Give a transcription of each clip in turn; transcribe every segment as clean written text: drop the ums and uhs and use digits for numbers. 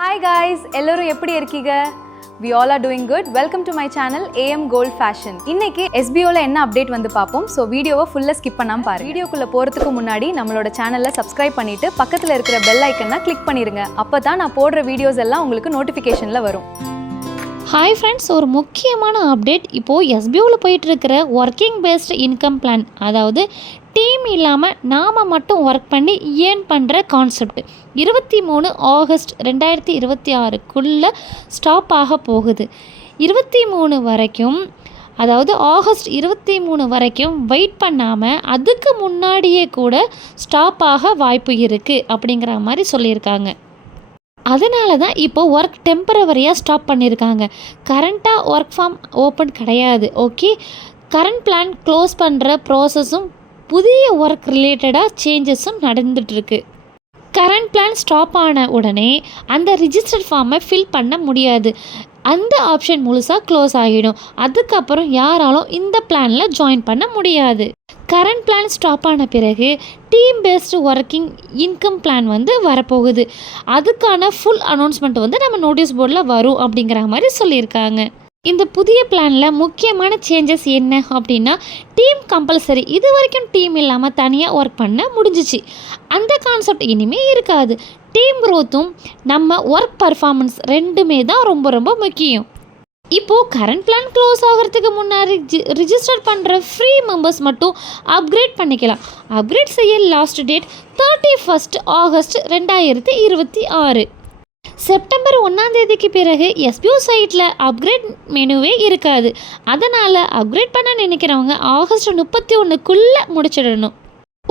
Hi guys, எல்லாரும் எப்படி இருக்கீங்க? We all are doing good. Welcome to my channel AM Gold Fashion. இன்னைக்கு SBO ல என்ன அப்டேட் வந்து பாப்போம். சோ வீடியோவை ஃபுல்லா ஸ்கிப் பண்ணாம பாருங்க. வீடியோக்குள்ள போறதுக்கு முன்னாடி நம்மளோட சேனலை சப்ஸ்கிரைப் பண்ணிட்டு பக்கத்துல இருக்கிற பெல் ஐகானை கிளிக் பண்ணிருங்க. அப்பதான் நான் போடுற வீடியோஸ் எல்லாம் உங்களுக்கு நோட்டிஃபிகேஷன்ல வரும். ஹாய் ஃப்ரெண்ட்ஸ், ஒரு முக்கியமான அப்டேட். இப்போது எஸ்பிஓவில் போயிட்டுருக்கிற ஒர்க்கிங் பேஸ்டு இன்கம் பிளான், அதாவது டீம் இல்லாமல் நாம் மட்டும் ஒர்க் பண்ணி ஏர்ன் பண்ணுற கான்செப்ட் 23 ஆகஸ்ட் 2026க்குள்ளே ஸ்டாப் ஆக போகுது. 23 வரைக்கும், அதாவது ஆகஸ்ட் 23 வரைக்கும் வெயிட் பண்ணாமல் அதுக்கு முன்னாடியே கூட ஸ்டாப் ஆக வாய்ப்பு இருக்குது அப்படிங்கிற மாதிரி சொல்லியிருக்காங்க. அதனால தான் இப்போது ஒர்க் டெம்பரவரியாக ஸ்டாப் பண்ணியிருக்காங்க. கரண்ட்டாக ஒர்க் ஃபார்ம் ஓப்பன் கிடையாது. ஓகே, கரண்ட் பிளான் க்ளோஸ் பண்ணுற ப்ராசஸும் புதிய ஒர்க் ரிலேட்டடாக சேஞ்சஸும் நடந்துகிட்ருக்கு. கரண்ட் பிளான் ஸ்டாப் ஆன உடனே அந்த ரிஜிஸ்டர்ட் ஃபார்மை ஃபில் பண்ண முடியாது. அந்த ஆப்ஷன் முழுசாக க்ளோஸ் ஆகிடும். அதுக்கப்புறம் யாராலும் இந்த பிளானில் ஜாயின் பண்ண முடியாது. கரண்ட் பிளான் ஸ்டாப் ஆன பிறகு team based working income plan வந்து வரப்போகுது. அதுக்கான ஃபுல் அனௌன்ஸ்மெண்ட் வந்து நம்ம நோட்டீஸ் போர்டில் வரும் அப்படிங்கிற மாதிரி சொல்லியிருக்காங்க. இந்த புதிய பிளானில் முக்கியமான சேஞ்சஸ் என்ன அப்படின்னா, டீம் கம்பல்சரி. இது வரைக்கும் டீம் இல்லாமல் தனியாக ஒர்க் பண்ண முடிஞ்சிச்சு. அந்த கான்செப்ட் இனிமேல் இருக்காது. டீம் க்ரோத்தும் நம்ம ஒர்க் பர்ஃபார்மன்ஸ் ரெண்டுமே தான் ரொம்ப ரொம்ப முக்கியம். இப்போது கரண்ட் பிளான் க்ளோஸ் ஆகிறதுக்கு முன்னாடி ரிஜிஸ்டர் பண்ணுற ஃப்ரீ மெம்பர்ஸ் மட்டும் அப்கிரேட் பண்ணிக்கலாம். அப்கிரேட் செய்ய லாஸ்ட் டேட் 31 ஆகஸ்ட் 2026. செப்டம்பர் 1 பிறகு எஸ்பிஓ சைட்டில் அப்கிரேட் மெனுவே இருக்காது. அதனால் அப்கிரேட் பண்ண நினைக்கிறவங்க ஆகஸ்ட் 31க்குள்ளே முடிச்சிடணும்.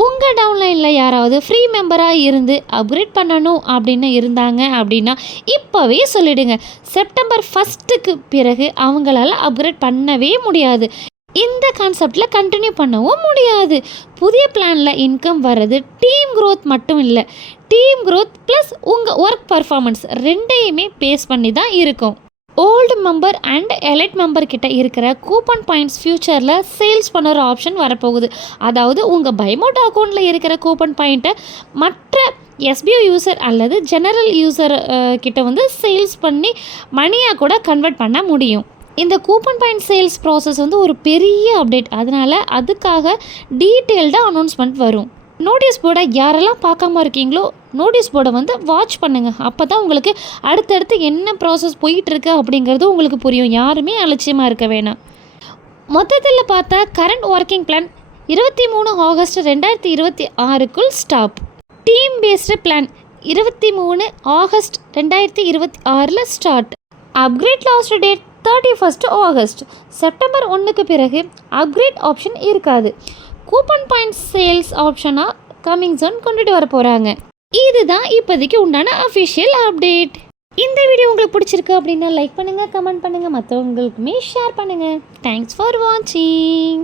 உங்கள் டவுன்லைனில் யாராவது ஃப்ரீ மெம்பராக இருந்து அப்கிரேட் பண்ணணும் அப்படின்னு இருந்தாங்க அப்படின்னா இப்போவே சொல்லிவிடுங்க. செப்டம்பர் 1க்கு பிறகு அவங்களால அப்கிரேட் பண்ணவே முடியாது. இந்த கான்செப்டில் கண்டினியூ பண்ணவும் முடியாது. புதிய பிளானில் இன்கம் வர்றது டீம் க்ரோத் மட்டும் இல்லை, டீம் க்ரோத் ப்ளஸ் உங்கள் ஒர்க் பர்ஃபார்மன்ஸ் ரெண்டையுமே பேஸ் பண்ணி தான் இருக்கும். Old member and elite member கிட்ட இருக்கிற கூப்பன் பாயிண்ட்ஸ் ஃபியூச்சரில் சேல்ஸ் பண்ணுற ஆப்ஷன் வரப்போகுது. அதாவது உங்கள் பைமோட் அக்கௌண்ட்டில் இருக்கிற கூப்பன் பாயிண்ட்டை மற்ற எஸ்பிஓ யூசர் அல்லது ஜெனரல் யூசர் கிட்ட வந்து சேல்ஸ் பண்ணி மணியாக கூட கன்வெர்ட் பண்ண முடியும். இந்த கூப்பன் பாயிண்ட் சேல்ஸ் ப்ராசஸ் வந்து ஒரு பெரிய அப்டேட். அதனால் அதுக்காக டீட்டெயில்டாக அனௌன்ஸ்மெண்ட் வரும். நோட்டீஸ் போர்டை யாரெல்லாம் பார்க்காம இருக்கீங்களோ நோட்டீஸ் போர்டை வந்து வாட்ச் பண்ணுங்கள். அப்போ தான் உங்களுக்கு அடுத்தடுத்து என்ன ப்ராசஸ் போயிட்டுருக்கு அப்படிங்கிறது உங்களுக்கு புரியும். யாருமே அலட்சியமாக இருக்க வேணாம். மொத்தத்தில் பார்த்தா கரண்ட் ஒர்க்கிங் பிளான் 23 ஆகஸ்ட் 2026க்குள் stop. Team based plan 23 August 2026 start. Upgrade last date 31 August. September 1க்கு பிறகு அப்கிரேட் ஆப்ஷன் இருக்காது. கூப்பன் பாயிண்ட் சேல்ஸ் ஆப்ஷனாக கமிங் சோன் கொண்டுட்டு வர போகிறாங்க. இதுதான் இப்போதைக்கு உண்டான அஃபிஷியல் அப்டேட். இந்த வீடியோ உங்களுக்கு பிடிச்சிருக்கு அப்படின்னா லைக் பண்ணுங்கள், கமெண்ட் பண்ணுங்கள், மற்றவங்களுக்குமே ஷேர் பண்ணுங்கள். தேங்க்ஸ் ஃபார் வாட்சிங்.